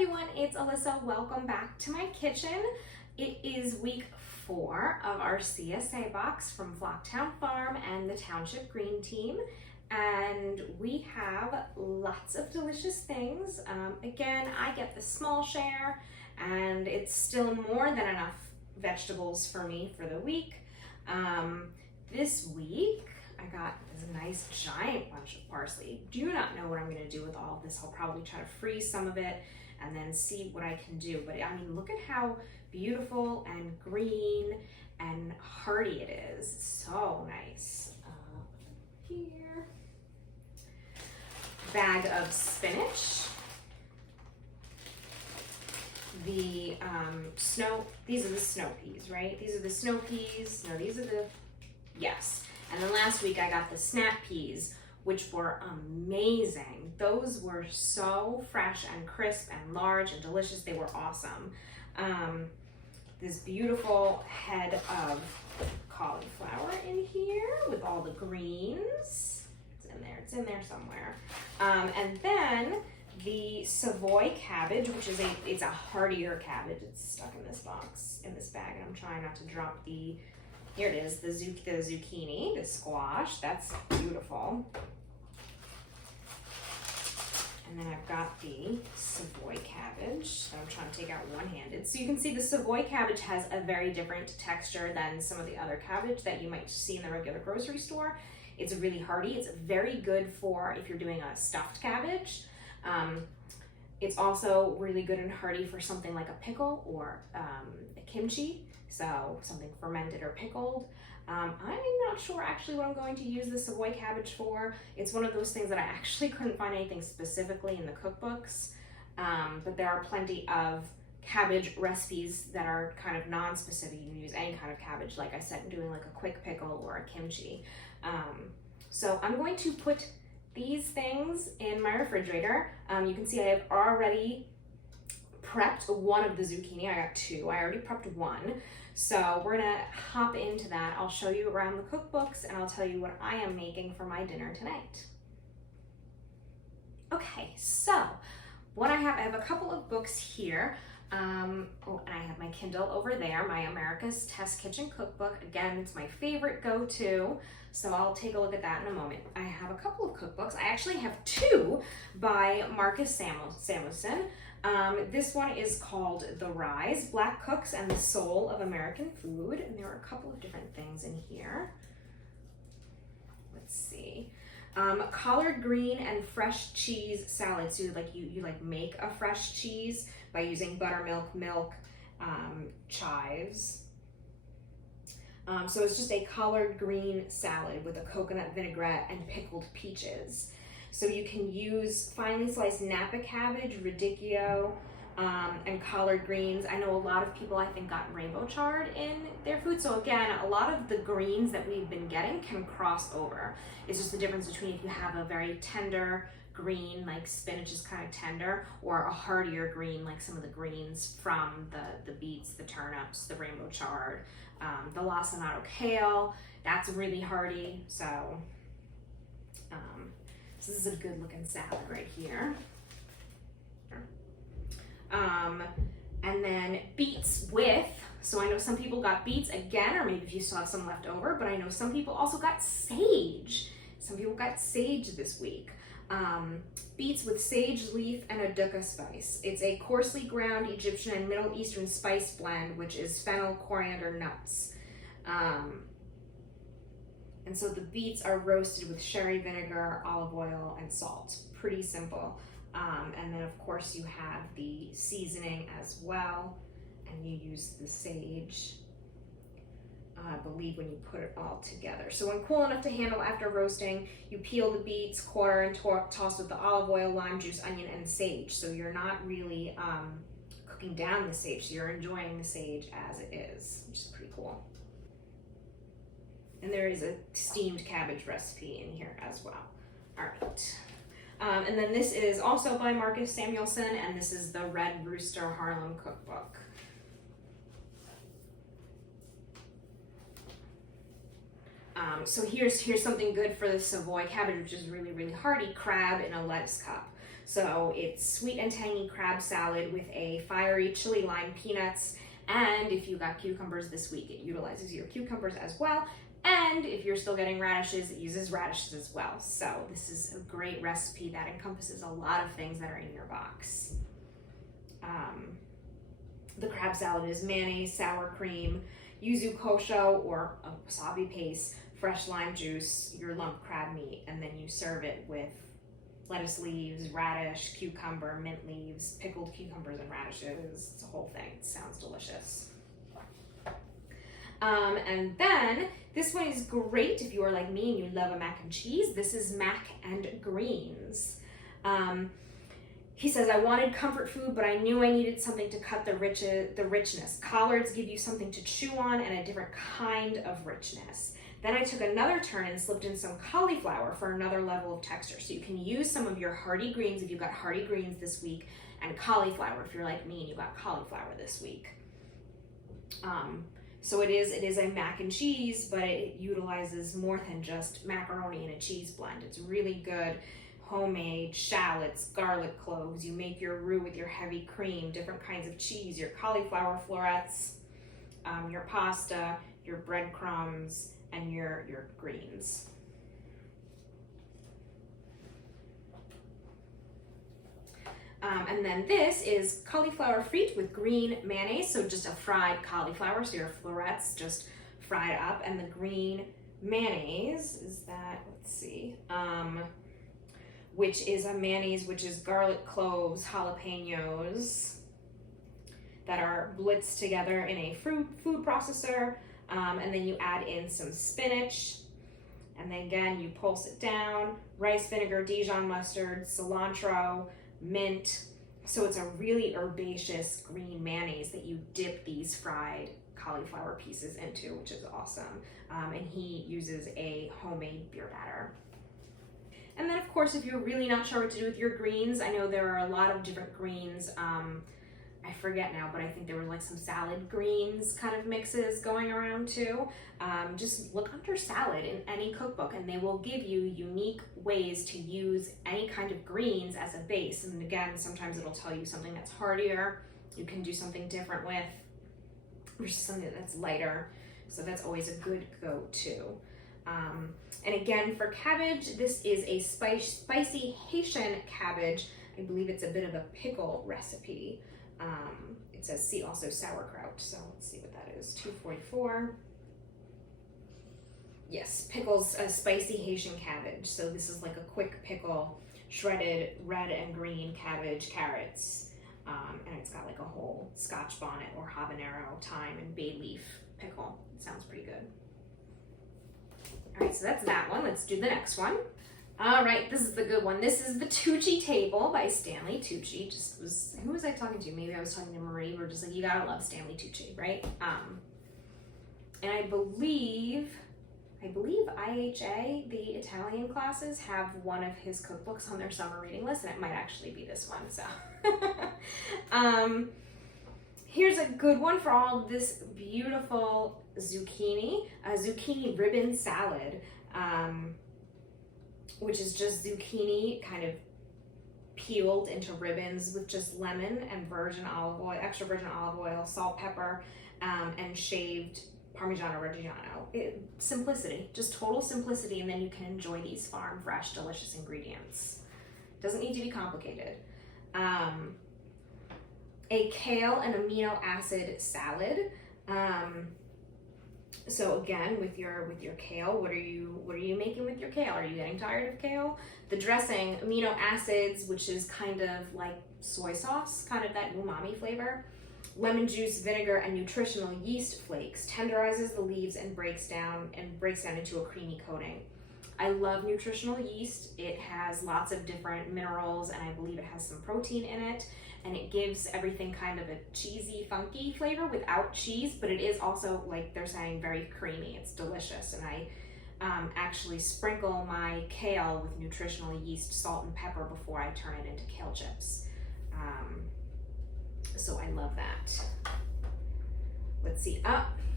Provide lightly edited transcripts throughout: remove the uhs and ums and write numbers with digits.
everyone, it's Alyssa. Welcome back to my kitchen. It is week 4 of our CSA box from Flocktown Farm and the Township Green Team. And we have lots of delicious things. Again, I get the small share and it's still more than enough vegetables for me for the week. This week, I got this nice giant bunch of parsley. Do not know what I'm gonna do with all of this. I'll probably try to freeze some of it and then see what I can do. But I mean, look at how beautiful and green and hearty it is. So nice. Here. Bag of spinach. The these are the snow peas, right? These are the snow peas. No, these are the, yes. And then last week I got the snap peas, which were amazing. Those were so fresh and crisp and large and delicious. They were awesome. This beautiful head of cauliflower in here with all the greens. It's in there somewhere. And then the Savoy cabbage, which is it's a heartier cabbage. It's stuck in this box, in this bag, and I'm trying not to drop the, here it is, the zucchini, the squash. That's beautiful. And then I've got the Savoy cabbage that I'm trying to take out one-handed. So you can see the Savoy cabbage has a very different texture than some of the other cabbage that you might see in the regular grocery store. It's really hearty. It's very good for if you're doing a stuffed cabbage. It's also really good and hearty for something like a pickle or a kimchi. So something fermented or pickled. I'm not sure actually what I'm going to use the Savoy cabbage for. It's one of those things that I actually couldn't find anything specifically in the cookbooks, but there are plenty of cabbage recipes that are kind of non-specific. You can use any kind of cabbage, like I said, doing like a quick pickle or a kimchi. So I'm going to put these things in my refrigerator. You can see I have already prepped one of the zucchini. I got 2. I already prepped 1. So we're gonna hop into that. I'll show you around the cookbooks and I'll tell you what I am making for my dinner tonight. Okay, so what I have a couple of books here. And I have my Kindle over there, my America's Test Kitchen Cookbook. Again, it's my favorite go-to, so I'll take a look at that in a moment. I have a couple of cookbooks. I actually have 2 by Samuelsson. This one is called The Rise, Black Cooks and the Soul of American Food, and there are a couple of different things in here. Let's see. Collard green and fresh cheese salad. So you make a fresh cheese by using buttermilk, milk, chives. So it's just a collard green salad with a coconut vinaigrette and pickled peaches. So you can use finely sliced Napa cabbage, radicchio, and collard greens. I know a lot of people, I think, got rainbow chard in their food. So again, a lot of the greens that we've been getting can cross over. It's just the difference between if you have a very tender green, like spinach is kind of tender, or a heartier green, like some of the greens from the beets, the turnips, the rainbow chard, the lacinato kale. That's really hearty. So this is a good looking salad right here. And then beets with, so I know some people got beets again, or maybe if you still have some left over, but I know some people also got sage. Some people got sage this week. Beets with sage leaf and a dukkha spice. It's a coarsely ground Egyptian and Middle Eastern spice blend, which is fennel, coriander, nuts. And so the beets are roasted with sherry vinegar, olive oil, and salt. Pretty simple. And then of course you have the seasoning as well, and you use the sage, I believe, when you put it all together. So when cool enough to handle after roasting, you peel the beets, quarter and toss with the olive oil, lime juice, onion, and sage. So you're not really cooking down the sage, so you're enjoying the sage as it is, which is pretty cool. And there is a steamed cabbage recipe in here as well. All right. And then this is also by Samuelsson, and this is the Red Rooster Harlem Cookbook. So here's something good for the Savoy cabbage, which is really, really hearty. Crab in a lettuce cup. So it's sweet and tangy crab salad with a fiery chili lime peanuts. And if you got cucumbers this week, it utilizes your cucumbers as well. And if you're still getting radishes, it uses radishes as well. So this is a great recipe that encompasses a lot of things that are in your box. The crab salad is mayonnaise, sour cream, yuzu kosho or a wasabi paste, fresh lime juice, your lump crab meat, and then you serve it with lettuce leaves, radish, cucumber, mint leaves, pickled cucumbers and radishes. It's a whole thing. It sounds delicious. And then this one is great if you are like me and you love a mac and cheese. This is mac and greens. He says, I wanted comfort food, but I knew I needed something to cut the richness. Collards give you something to chew on and a different kind of richness. Then I took another turn and slipped in some cauliflower for another level of texture. So you can use some of your hearty greens if you got hearty greens this week, and cauliflower if you're like me and you got cauliflower this week. So it is a mac and cheese, but it utilizes more than just macaroni and a cheese blend. It's really good. Homemade shallots, garlic cloves. You make your roux with your heavy cream, different kinds of cheese, your cauliflower florets, your pasta, your breadcrumbs, and your greens. And then this is cauliflower frites with green mayonnaise, so just a fried cauliflower, so your florets just fried up, and the green mayonnaise is that, let's see, which is a mayonnaise which is garlic cloves, jalapenos that are blitzed together in a food processor, and then you add in some spinach, and then again you pulse it down, rice vinegar, Dijon mustard, cilantro, mint. So it's a really herbaceous green mayonnaise that you dip these fried cauliflower pieces into, which is awesome. And he uses a homemade beer batter. And then of course, if you're really not sure what to do with your greens, I know there are a lot of different greens. I forget now, but I think there were like some salad greens kind of mixes going around too. Just look under salad in any cookbook and they will give you unique ways to use any kind of greens as a base. And again, sometimes it'll tell you something that's heartier, you can do something different with, or something that's lighter. So that's always a good go-to. And again, for cabbage, this is a spicy Haitian cabbage. I believe it's a bit of a pickle recipe. It says see also sauerkraut, so let's see what that is. $2.44. Yes, pickles, a spicy Haitian cabbage. So this is like a quick pickle, shredded red and green cabbage, carrots, and it's got like a whole Scotch bonnet or habanero, thyme, and bay leaf pickle. It sounds pretty good. All right, so that's that one. Let's do the next one. All right, this is the good one. This is the Tucci Table by Stanley Tucci. Who was I talking to? Maybe I was talking to Marie. We're just like, you gotta love Stanley Tucci, right? And I believe IHA, the Italian classes, have one of his cookbooks on their summer reading list, and it might actually be this one. So, here's a good one for all of this beautiful zucchini, a zucchini ribbon salad. Which is just zucchini kind of peeled into ribbons with just lemon and virgin olive oil, extra virgin olive oil, salt, pepper, and shaved Parmigiano Reggiano. Simplicity, just total simplicity, and then you can enjoy these farm fresh, delicious ingredients. Doesn't need to be complicated. A kale and amino acid salad. So again, with your kale, what are you making with your kale? Are you getting tired of kale? The dressing, amino acids, which is kind of like soy sauce, kind of that umami flavor. Lemon juice, vinegar, and nutritional yeast flakes tenderizes the leaves and breaks down into a creamy coating. I love nutritional yeast. It has lots of different minerals, and I believe it has some protein in it. And it gives everything kind of a cheesy, funky flavor without cheese, but it is also, like they're saying, very creamy. It's delicious. And I actually sprinkle my kale with nutritional yeast, salt, and pepper before I turn it into kale chips. So I love that. Let's see.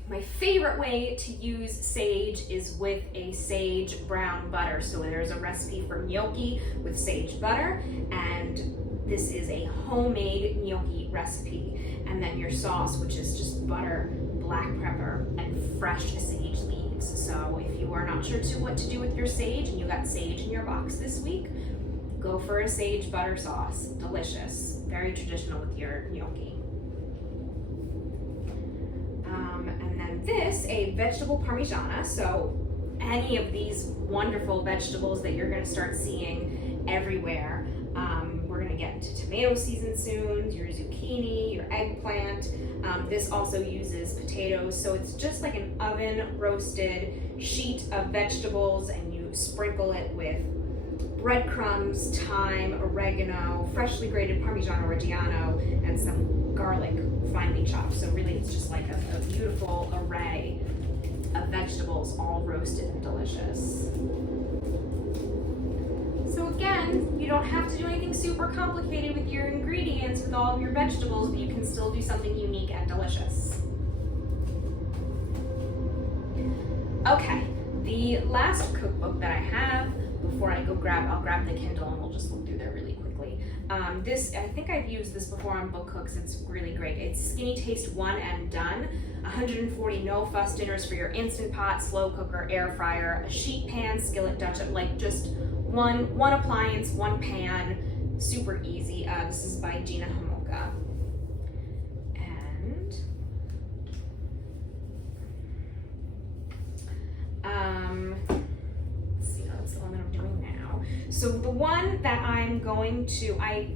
My favorite way to use sage is with a sage brown butter. So there's a recipe for gnocchi with sage butter, and this is a homemade gnocchi recipe. And then your sauce, which is just butter, black pepper, and fresh sage leaves. So if you are not sure what to do with your sage and you got sage in your box this week, go for a sage butter sauce. Delicious. Very traditional with your gnocchi. And then this, a vegetable parmigiana. So any of these wonderful vegetables that you're going to start seeing everywhere. We're going to get into tomato season soon, your zucchini, your eggplant. This also uses potatoes. So it's just like an oven roasted sheet of vegetables, and you sprinkle it with breadcrumbs, thyme, oregano, freshly grated Parmigiano Reggiano, and some garlic finely chopped. So really it's just like a beautiful array of vegetables, all roasted and delicious. So again, you don't have to do anything super complicated with your ingredients with all of your vegetables, but you can still do something unique and delicious. Okay, the last cookbook that I have, before I go I'll grab the Kindle and we'll just look through there really quickly. I think I've used this before on Book Cooks. It's really great. It's Skinnytaste One and Done. 140 no-fuss dinners for your Instant Pot, slow cooker, air fryer, a sheet pan, skillet, Dutch, like just one appliance, one pan, super easy. This is by Gina Homolka. And let's see, that's the one that I'm doing now. So the one that I'm going to, I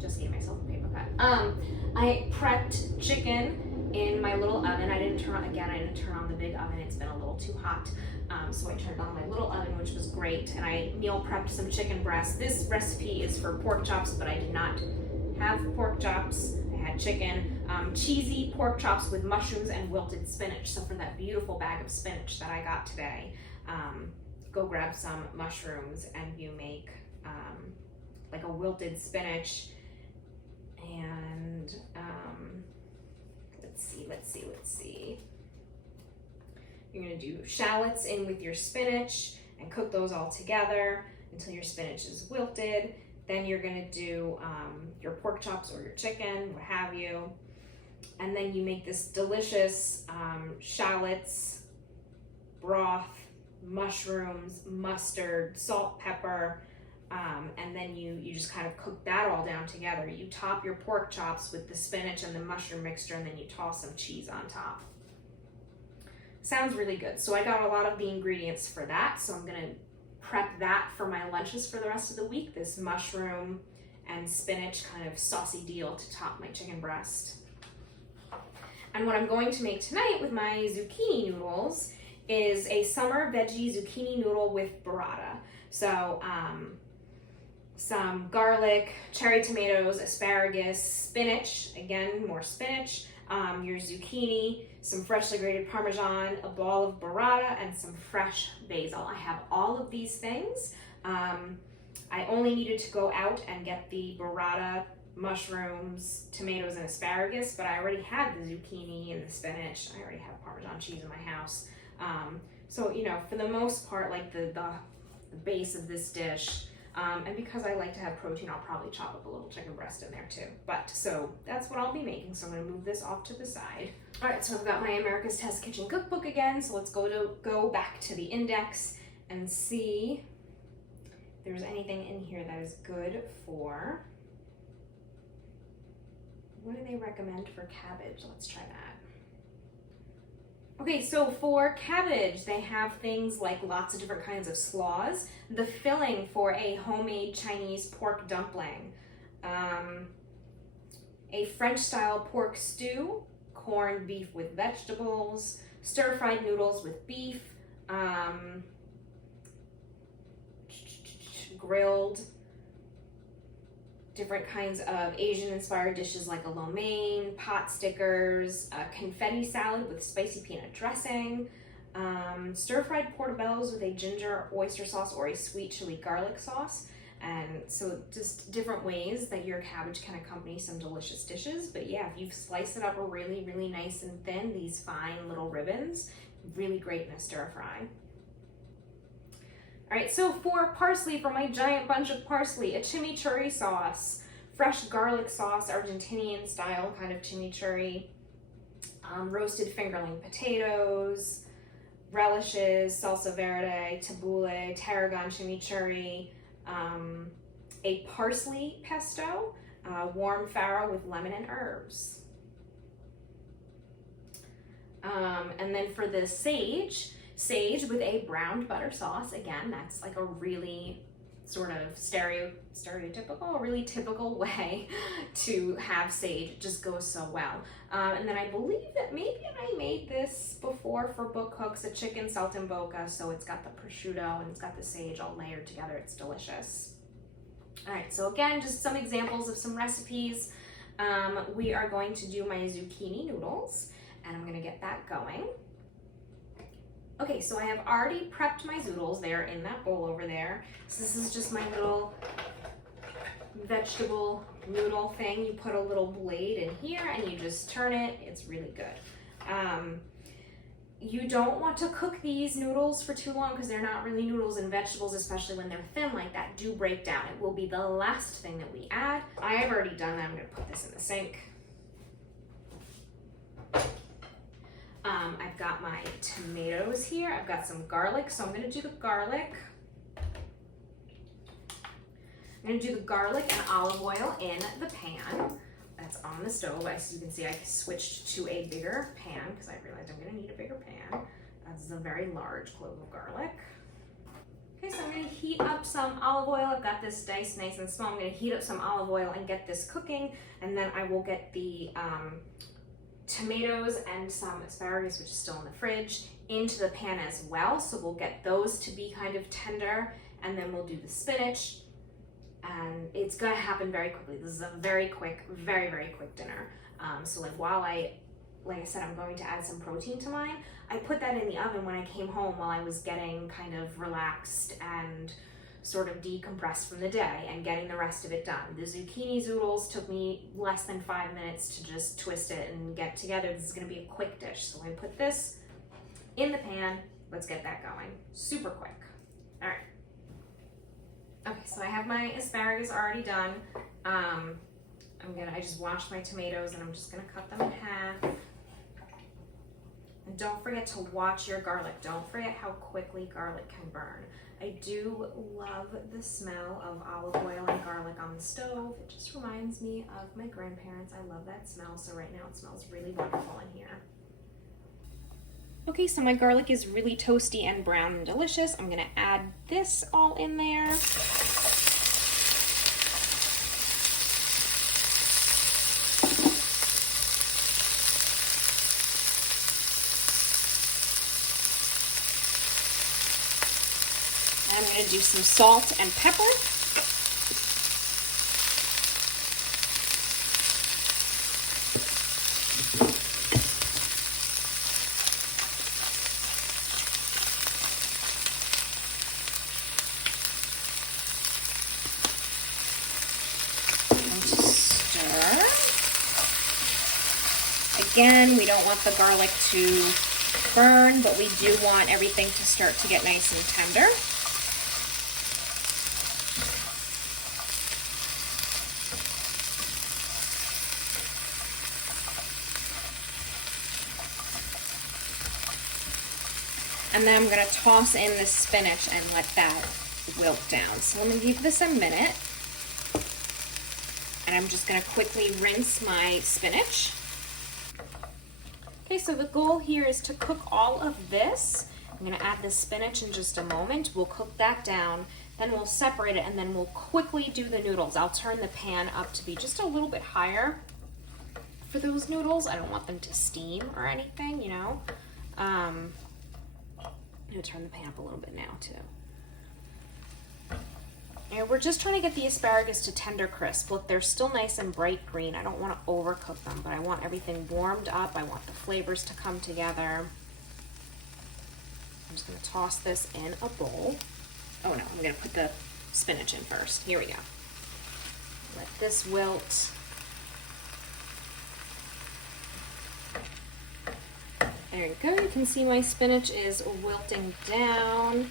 just gave myself a paper cut. I prepped chicken in my little oven. I didn't turn on the big oven. It's been a little too hot. So I turned on my little oven, which was great. And I meal prepped some chicken breasts. This recipe is for pork chops, but I did not have pork chops. I had chicken. Cheesy pork chops with mushrooms and wilted spinach. So for that beautiful bag of spinach that I got today, go grab some mushrooms and you make like a wilted spinach. And let's see. You're gonna do shallots in with your spinach and cook those all together until your spinach is wilted. Then you're gonna do your pork chops or your chicken, what have you. And then you make this delicious shallots, broth, mushrooms, mustard, salt, pepper, and then you just kind of cook that all down together. You top your pork chops with the spinach and the mushroom mixture, and then you toss some cheese on top. Sounds really good. So I got a lot of the ingredients for that, so I'm gonna prep that for my lunches for the rest of the week, this mushroom and spinach kind of saucy deal to top my chicken breast. And what I'm going to make tonight with my zucchini noodles is a summer veggie zucchini noodle with burrata. So some garlic, cherry tomatoes, asparagus, spinach, again, more spinach, your zucchini, some freshly grated Parmesan, a ball of burrata, and some fresh basil. I have all of these things. I only needed to go out and get the burrata, mushrooms, tomatoes, and asparagus, but I already had the zucchini and the spinach. I already have Parmesan cheese in my house. So, you know, for the most part, like the base of this dish, and because I like to have protein, I'll probably chop up a little chicken breast in there too. But so that's what I'll be making. So I'm gonna move this off to the side. All right, so I've got my America's Test Kitchen Cookbook again. So let's go back to the index and see if there's anything in here that is good for, what do they recommend for cabbage? Let's try that. Okay, so for cabbage, they have things like lots of different kinds of slaws, the filling for a homemade Chinese pork dumpling, a French-style pork stew, corned beef with vegetables, stir-fried noodles with beef, grilled, different kinds of Asian-inspired dishes like a lo mein, pot stickers, a confetti salad with spicy peanut dressing, stir-fried portobellos with a ginger oyster sauce or a sweet chili garlic sauce. And so just different ways that your cabbage can accompany some delicious dishes. But yeah, if you slice it up really, really nice and thin, these fine little ribbons, really great in a stir fry. All right, so for parsley, for my giant bunch of parsley, a chimichurri sauce, fresh garlic sauce, Argentinian style kind of chimichurri, roasted fingerling potatoes, relishes, salsa verde, tabbouleh, tarragon chimichurri, a parsley pesto, warm farro with lemon and herbs. And then for the sage with a browned butter sauce. Again, that's like a really sort of stereotypical, really typical way to have sage. It just goes so well. And then I believe that maybe I made this before for book hooks, a chicken saltimbocca. So it's got the prosciutto and it's got the sage all layered together. It's delicious. All right, so again, just some examples of some recipes. We are going to do my zucchini noodles, and I'm gonna get that going. Okay, so I have already prepped my zoodles. They're in that bowl over there. So this is just my little vegetable noodle thing. You put a little blade in here and you just turn it. It's really good. You don't want to cook these noodles for too long because they're not really noodles, and vegetables, especially when they're thin like that, do break down. It will be the last thing that we add. I have already done that. I'm gonna put this in the sink. I've got my tomatoes here. I've got some garlic, so I'm gonna do the garlic. I'm gonna do the garlic and olive oil in the pan that's on the stove. As you can see, I switched to a bigger pan because I realized I'm gonna need a bigger pan. That's a very large clove of garlic. Okay, so I'm gonna heat up some olive oil. I've got this diced nice and small. I'm gonna heat up some olive oil and get this cooking, and then I will get the tomatoes and some asparagus, which is still in the fridge, into the pan as well. So we'll get those to be kind of tender, and then we'll do the spinach, and it's gonna happen very quickly. This is a very quick, very, very quick dinner. So like while like I said, I'm going to add some protein to mine. I put that in the oven when I came home while I was getting kind of relaxed and sort of decompressed from the day and getting the rest of it done. The zucchini zoodles took me less than 5 minutes to just twist it and get together. This is gonna be a quick dish. So I put this in the pan. Let's get that going. Super quick. All right. Okay, so I have my asparagus already done. I just washed my tomatoes and I'm just gonna cut them in half. And don't forget to watch your garlic. Don't forget how quickly garlic can burn. I do love the smell of olive oil and garlic on the stove. It just reminds me of my grandparents. I love that smell. So right now it smells really wonderful in here. Okay, so my garlic is really toasty and brown and delicious. I'm gonna add this all in there. I'm going to do some salt and pepper. And stir. Again, we don't want the garlic to burn, but we do want everything to start to get nice and tender. And then I'm going to toss in the spinach and let that wilt down. So I'm going to give this a minute. And I'm just going to quickly rinse my spinach. Okay, so the goal here is to cook all of this. I'm going to add the spinach in just a moment. We'll cook that down. Then we'll separate it, and then we'll quickly do the noodles. I'll turn the pan up to be just a little bit higher for those noodles. I don't want them to steam or anything, you know. I'm going to turn the pan up a little bit now too. And we're just trying to get the asparagus to tender crisp. Look, they're still nice and bright green. I don't want to overcook them, but I want everything warmed up. I want the flavors to come together. I'm just going to toss this in a bowl. Oh no, I'm going to put the spinach in first. Here we go. Let this wilt. There you go. You can see my spinach is wilting down.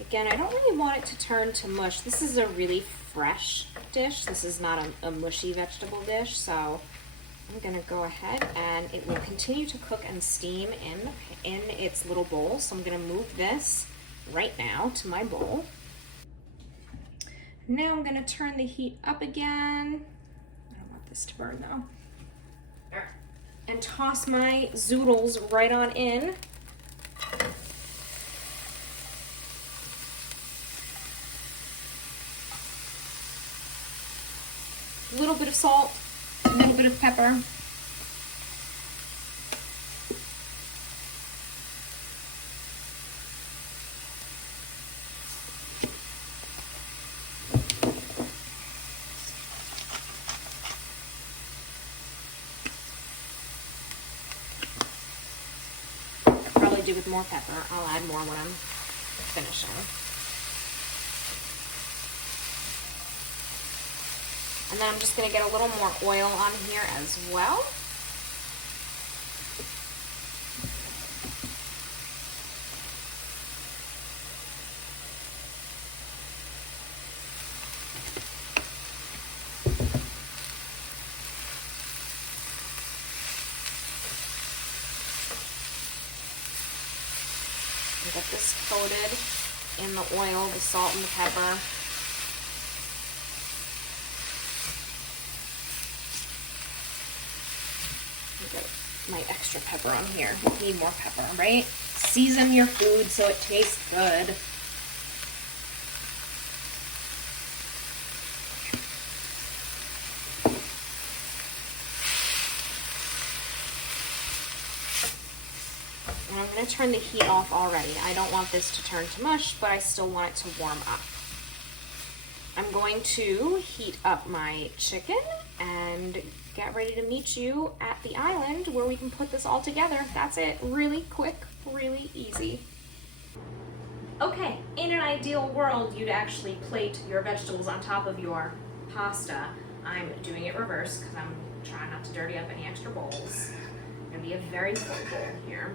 Again, I don't really want it to turn to mush. This is a really fresh dish. This is not a mushy vegetable dish, so I'm gonna go ahead and it will continue to cook and steam in its little bowl. So I'm gonna move this right now to my bowl. Now I'm gonna turn the heat up again. I don't want this to burn though. And toss my zoodles right on in. A little bit of salt, a little bit of pepper. Probably do with more pepper. I'll add more when I'm finishing. And then I'm just going to get a little more oil on here as well. Get this coated in the oil, the salt and the pepper. Get my extra pepper on here. We need more pepper, right? Season your food so it tastes good. And I'm going to turn the heat off already. I don't want this to turn to mush, but I still want it to warm up. I'm going to heat up my chicken and get ready to meet you at the island where we can put this all together. That's it. Really quick, really easy. Okay, in an ideal world, you'd actually plate your vegetables on top of your pasta. I'm doing it reverse because I'm trying not to dirty up any extra bowls. It's going to be a very full bowl here.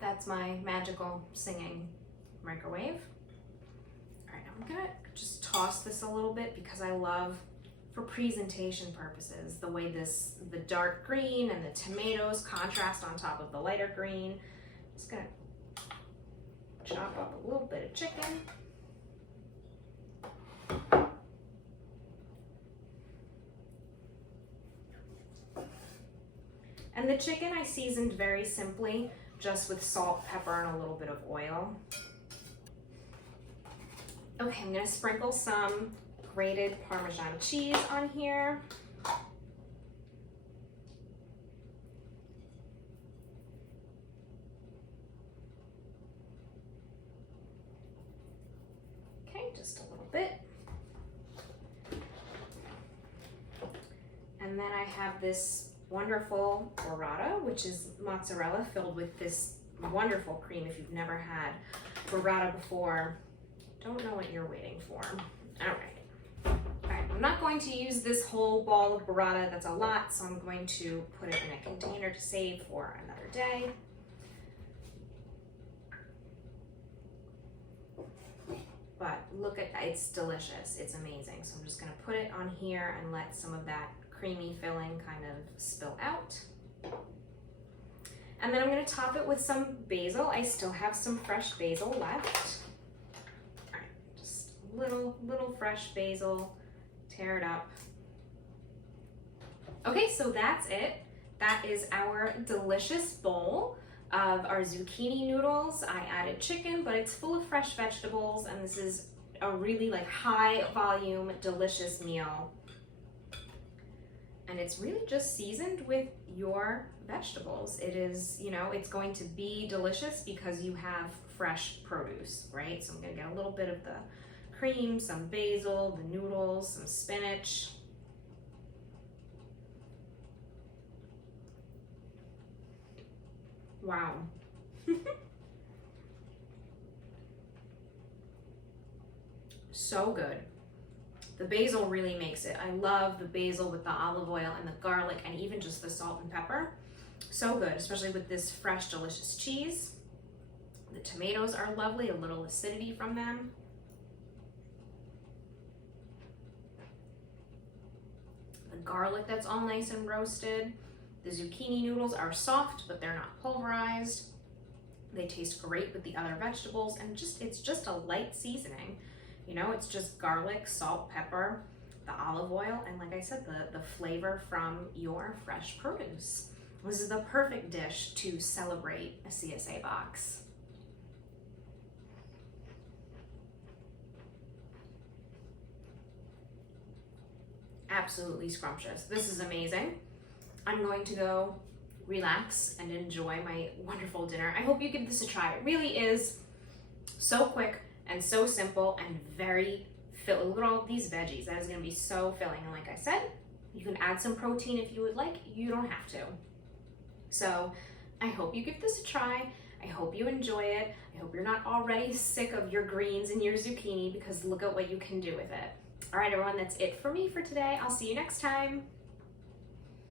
That's my magical singing microwave. All right, I'm gonna just toss this a little bit because I love, for presentation purposes, the way the dark green and the tomatoes contrast on top of the lighter green. Just gonna chop up a little bit of chicken. And the chicken I seasoned very simply, just with salt, pepper, and a little bit of oil. Okay, I'm gonna sprinkle some grated Parmesan cheese on here. Okay, just a little bit. And then I have this wonderful burrata, which is mozzarella filled with this wonderful cream. If you've never had burrata before, don't know what you're waiting for. All right, I'm not going to use this whole ball of burrata. That's a lot, so I'm going to put it in a container to save for another day. But look at that, it's delicious. It's amazing. So I'm just gonna put it on here and let some of that creamy filling kind of spill out. And then I'm gonna top it with some basil. I still have some fresh basil left. All right, just a little fresh basil, tear it up. Okay, so that's it. That is our delicious bowl of our zucchini noodles. I added chicken, but it's full of fresh vegetables, and this is a really high volume, delicious meal. And it's really just seasoned with your vegetables. It is, it's going to be delicious because you have fresh produce, right? So I'm gonna get a little bit of the cream, some basil, the noodles, some spinach. Wow. So good. The basil really makes it. I love the basil with the olive oil and the garlic and even just the salt and pepper. So good, especially with this fresh, delicious cheese. The tomatoes are lovely, a little acidity from them. The garlic that's all nice and roasted. The zucchini noodles are soft, but they're not pulverized. They taste great with the other vegetables, and it's just a light seasoning. You know, it's just garlic, salt, pepper, the olive oil, and like I said, the flavor from your fresh produce. This is the perfect dish to celebrate a CSA box. Absolutely scrumptious. This is amazing. I'm going to go relax and enjoy my wonderful dinner. I hope you give this a try. It really is so quick and so simple and very filling. Look at all of these veggies. That is going to be so filling. And like I said, you can add some protein if you would like. You don't have to. So I hope you give this a try. I hope you enjoy it. I hope you're not already sick of your greens and your zucchini, because look at what you can do with it. All right, everyone, that's it for me for today. I'll see you next time.